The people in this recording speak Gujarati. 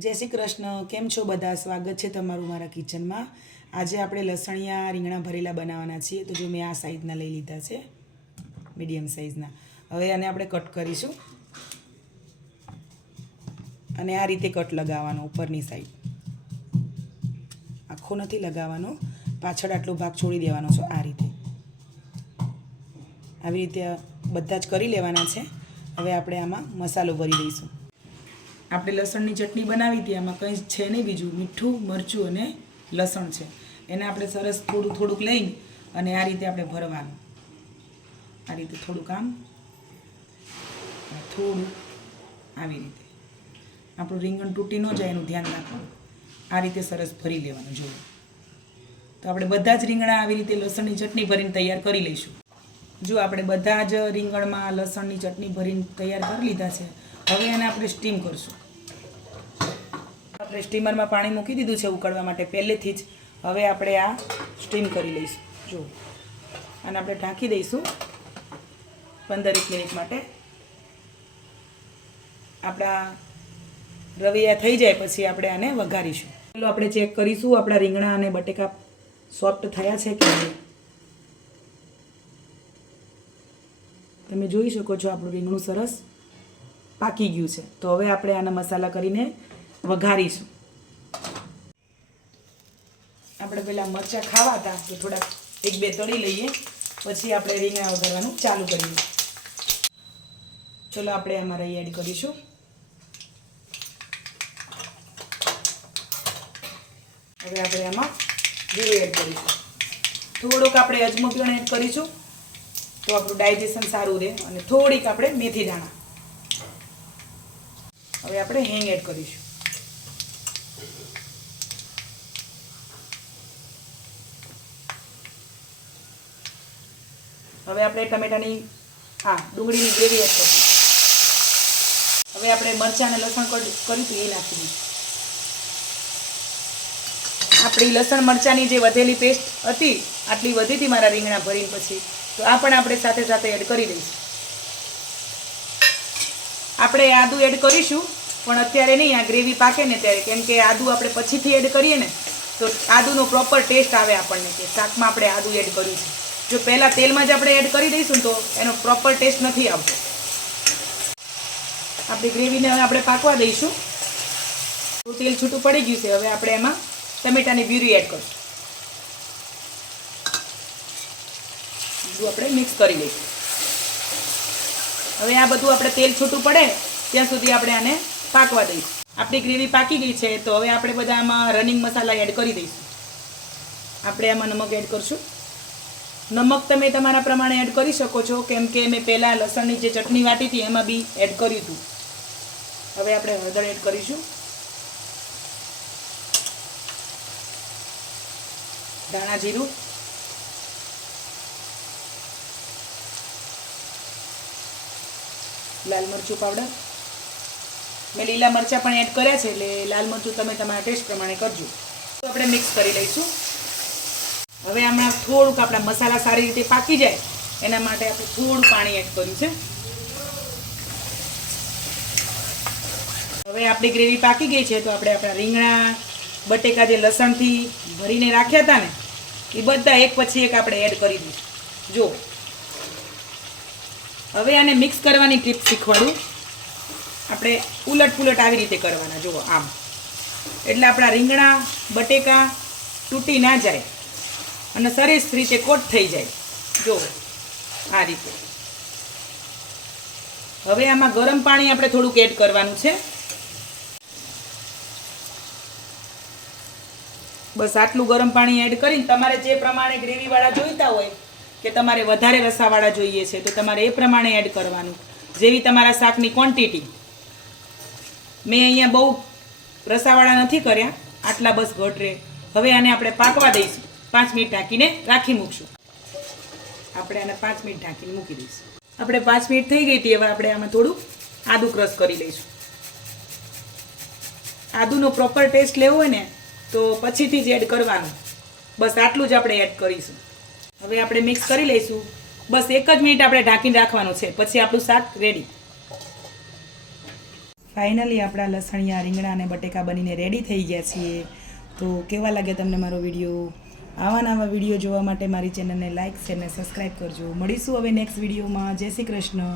જય શ્રી કૃષ્ણ. કેમ છો બધા? સ્વાગત છે તમારું મારા કિચનમાં. આજે આપણે લસણિયા રીંગણા ભરેલા બનાવવાના છીએ. તો જો મેં આ સાઈઝના લઈ લીધા છે. મીડિયમ સાઈઝના. હવે આને આપણે કટ કરીશું. અને આ રીતે કટ લગાવવાનો ઉપરની સાઈડ. આખો નથી લગાવવાનો. પાછળ આટલો ભાગ છોડી દેવાનો છે આ રીતે. આવી રીતે બધા જ કરી લેવાના છે. હવે આપણે આમાં મસાલો ભરી દઈશું. આપણે લસણની ચટણી બનાવી હતી, આમાં કંઈ છે નહીં બીજું, મીઠું, મરચું અને લસણ છે. એને આપણે સરસ થોડું થોડુંક લઈને અને આ રીતે આપણે ભરવાનું. આ રીતે થોડુંક આમ, થોડું આવી રીતે. આપણું રીંગણ તૂટી ન જાય એનું ધ્યાન રાખવાનું. આ રીતે સરસ ભરી લેવાનું, જુઓ. તો આપણે બધા જ રીંગણા આવી રીતે લસણની ચટણી ભરીને તૈયાર કરી લઈશું. જો આપણે બધા જ રીંગણમાં લસણની ચટણી ભરીને તૈયાર કરી લીધા છે હવે એને આપણે સ્ટીમ કરશું. આપણે સ્ટીમરમાં પાણી મૂકી દીધું છે ઉકળવા માટે. પહેલેથી જ હવે આપણે આ સ્ટીમ કરી લઈશું. જો. અને આપણે ઢાંકી દઈશું પંદરેક મિનિટ માટે. આપણા રવૈયા થઈ જાય પછી આપણે આને વઘારીશું. ચાલો આપણે ચેક કરીશું આપણા રીંગણા અને બટેકા સોફ્ટ થયા છે કે તમે જોઈ શકો છો આપણું રીંગણું સરસ પાકી ગયું છે. તો હવે આપણે આના મસાલા કરીને વઘારીશું. આપણે પહેલાં મરચાં ખાવા હતા, તો થોડાક એક બે તળી લઈએ. પછી આપણે રીંગણા વઘારવાનું ચાલુ કરીએ. ચલો આપણે આમાં રહી એડ કરીશું. હવે આપણે આમાં જીરું એડ કરીશું. થોડુંક આપણે અજમો એડ કરીશું, તો આપણું ડાયજેશન સારું રહે અને થોડીક આપણે મેથી દાણા. હવે આપણે હિંગ એડ કરીશું. હવે આપણે ટમેટાની, હા, ડુંગળીની ગ્રેવી એડ કરીશું. હવે આપણે મરચાં અને લસણ કર્યું હતું એ નાખી દઈશું આપણી લસણ મરચાંની જે વધેલી પેસ્ટ હતી, આટલી વધી હતી મારા રીંગણા ભરીને પછી, તો આ પણ આપણે સાથે સાથે એડ કરી દઈશું. આપણે આદુ એડ કરીશું. પણ અત્યારે નહીં, આ ગ્રેવી પાકે ને ત્યારે. કેમ કે આદુ આપણે પછીથી એડ કરીએ ને, તો આદુનો પ્રોપર ટેસ્ટ આવે આપણને કે શાકમાં આપણે આદુ એડ કર્યું છે. જો પહેલાં તેલમાં જ આપણે એડ કરી દઈશું તો એનો પ્રોપર ટેસ્ટ નથી આવતો. આપણી ગ્રેવીને હવે આપણે પાકવા દઈશું. તો તેલ છૂટું પડી ગયું છે, હવે આપણે એમાં ટમેટાની બ્યુરી એડ કરશું. બધું આપણે મિક્સ કરી લઈશું. હવે આ બધું આપણે તેલ છૂટું પડે, ત્યાં સુધી આપણે આને પાકવા દઈશું. આપણી ગ્રેવી પાકી ગઈ છે, તો હવે આપણે બધા આમાં રનિંગ મસાલા એડ કરી દઈશું. આપણે આમાં નમક એડ કરશું. નમક તમે તમારા પ્રમાણે એડ કરી શકો છો, કેમ કે મેં પહેલાં લસણની જે ચટણી વાટી હતી, એમાં બી એડ કર્યું હતું. હવે આપણે હળદર એડ કરીશું. ધાણા જીરું. લાલ મરચું પાવડર મેં લીલા મરચાં પણ એડ કર્યા છે એટલે લાલ મરચું તમે તમારા ટેસ્ટ પ્રમાણે કરજો. તો આપણે મિક્સ કરી લઈશું. હવે હમણાં થોડુંક આપણા મસાલા સારી રીતે પાકી જાય, એના માટે આપણે થોડું પાણી એડ કર્યું છે. હવે આપણી ગ્રેવી પાકી ગઈ છે, તો આપણે આપણા રીંગણા, બટેકા જે લસણથી ભરીને રાખ્યા હતા ને, એ બધા એક પછી એક આપણે એડ કરી દઈશું. જો હવે આને મિક્સ કરવાની ટીપ શીખવાડું. આપણે ઉલટ પુલટ આવી રીતે કરવાના, જુઓ આમ. એટલે આપણા રીંગણા, બટેકા તૂટી ના જાય અને સરસ રીતે કોટ થઈ જાય. જુઓ આ રીતે. હવે આમાં ગરમ પાણી આપણે થોડુંક એડ કરવાનું છે. બસ આટલું ગરમ પાણી એડ કરીને તમારે જે પ્રમાણે ગ્રેવીવાળા જોઈતા હોય કે તમારે વધારે રસાવાળા જોઈએ છે, તો તમારે એ પ્રમાણે એડ કરવાનું. જેવી તમારા શાકની ક્વોન્ટિટી મેં અહીંયા બહુ રસાવાળા નથી કર્યા. આટલા બસ ઘટ રહે હવે આને આપણે પાકવા દઈશું. પાંચ મિનિટ ઢાંકીને રાખી મૂકશું. આપણે આને પાંચ મિનિટ ઢાંકીને મૂકી દઈશું. આપણે પાંચ મિનિટ થઈ ગઈ હતી, હવે આપણે આમાં થોડું આદુ ક્રશ કરી લઈશું. આદુનો પ્રોપર ટેસ્ટ લેવો હોય ને, તો પછીથી જ એડ કરવાનું. બસ આટલું જ આપણે એડ કરીશું. હવે આપણે મિક્સ કરી લઈશું. બસ એક જ મિનિટ આપણે ઢાંકીને રાખવાનું છે. પછી આપણું શાક રેડી ફાઇનલી આપણા લસણિયા, રીંગણા અને બટેકા બનીને રેડી થઈ ગયા છીએ. તો કેવા લાગે તમને મારો વીડિયો આવા નવા વીડિયો જોવા માટે મારી ચેનલને લાઇક શેર અને સબસ્ક્રાઈબ કરજો. મળીશું હવે નેક્સ્ટ વિડીયોમાં જય શ્રી કૃષ્ણ.